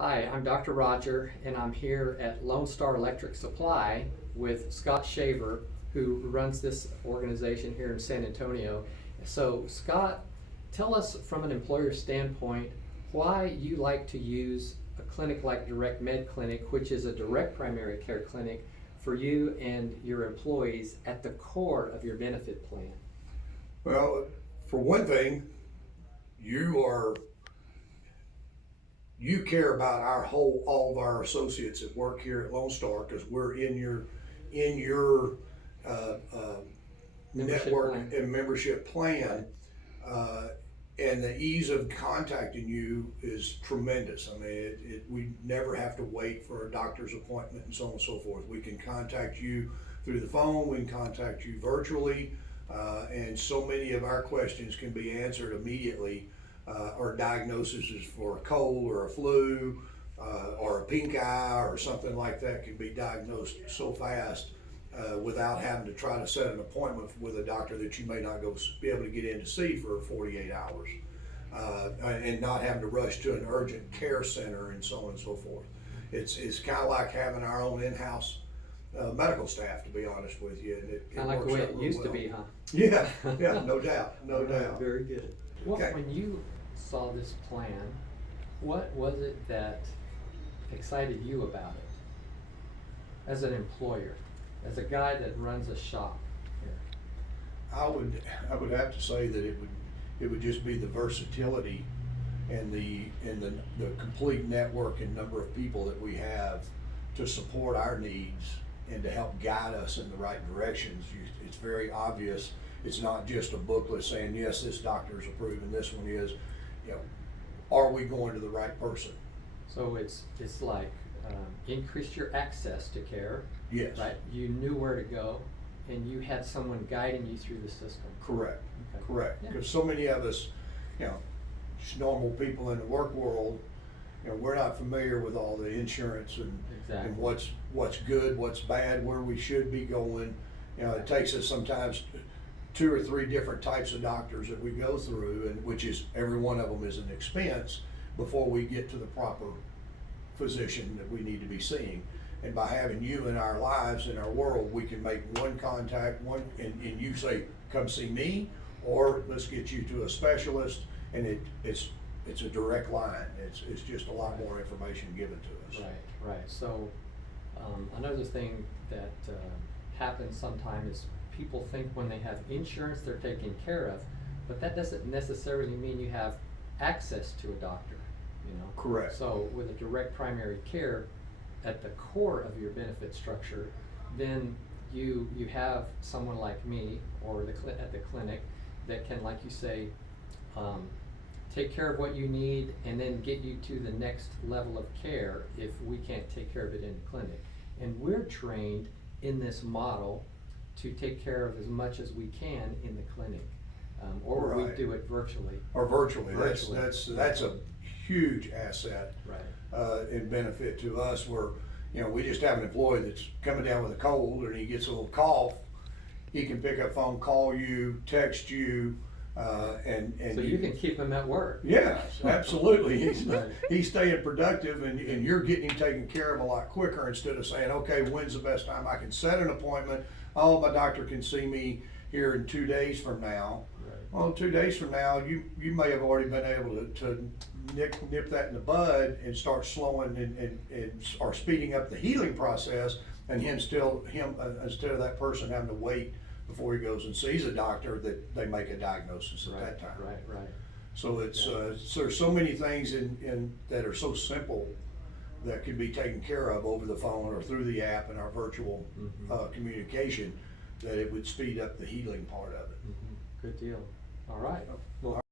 Hi, I'm Dr. Roger, and I'm here at LoneStar Electric Supply with Scott Shaver, who runs this organization here in San Antonio. So, Scott, tell us from an employer standpoint why you like to use a clinic like Direct Med Clinic, which is a direct primary care clinic for you and your employees at the core of your benefit plan. Well, for one thing, you care about all of our associates that work here at Lone Star because we're in your uh, uh, Membership network plan. and membership plan, and the ease of contacting you is tremendous. I mean, we never have to wait for a doctor's appointment and so on and so forth. We can contact you through the phone. We can contact you virtually. And so many of our questions can be answered immediately. Our diagnosis is for a cold or a flu or a pink eye or something like that can be diagnosed so fast without having to try to set an appointment with a doctor that you may not be able to get in to see for 48 hours. And not having to rush to an urgent care center and so on and so forth. It's kind of like having our own in-house medical staff, to be honest with you. And it Kind of like the works way out it real used to well. be, huh? Yeah, no doubt, no doubt. Very good. Well, Okay. when you saw this plan, what was it that excited you about it as an employer, as a guy that runs a shop here? I would have to say that it would just be the versatility and the complete network and number of people that we have to support our needs and to help guide us in the right directions. It's very obvious. It's not just a booklet saying, yes, this doctor is approved and this one is. Are we going to the right person? So it's like increased your access to care. Yes. Right. You knew where to go, and you had someone guiding you through the system. Correct. Okay. Correct. Yeah. Because so many of us, just normal people in the work world, we're not familiar with all the insurance and Exactly. and what's good, what's bad, where we should be going. It takes us sometimes 2 or 3 different types of doctors that we go through, and which is every one of them is an expense before we get to the proper physician that we need to be seeing. And by having you in our lives, in our world, we can make one contact, and you say, come see me, or let's get you to a specialist, and it's a direct line. It's just a lot more information given to us. Right. So another thing that happens sometimes is people think when they have insurance they're taken care of, but that doesn't necessarily mean you have access to a doctor. Correct. So with a direct primary care at the core of your benefit structure, then you have someone like me or at the clinic that can, like you say, take care of what you need and then get you to the next level of care if we can't take care of it in the clinic. And we're trained in this model to take care of as much as we can in the clinic, or Right. we do it virtually. Or virtually. Virtually. That's a huge asset. Right. And benefit to us where, we just have an employee that's coming down with a cold and he gets a little cough. He can pick up phone, call you, text you, and So you can keep him at work. Yes, absolutely. Right. He's staying productive, and you're getting him taken care of a lot quicker instead of saying, okay, when's the best time I can set an appointment? Oh, my doctor can see me here in 2 days from now. Right. Well, 2 days from now, you may have already been able to nip that in the bud and start slowing and or speeding up the healing process, and instead of that person having to wait before he goes and sees a doctor, that they make a diagnosis at that time. Right. So it's so there's so many things in that are so simple that can be taken care of over the phone or through the app and our virtual communication, that it would speed up the healing part of it. Good deal. All right. Well,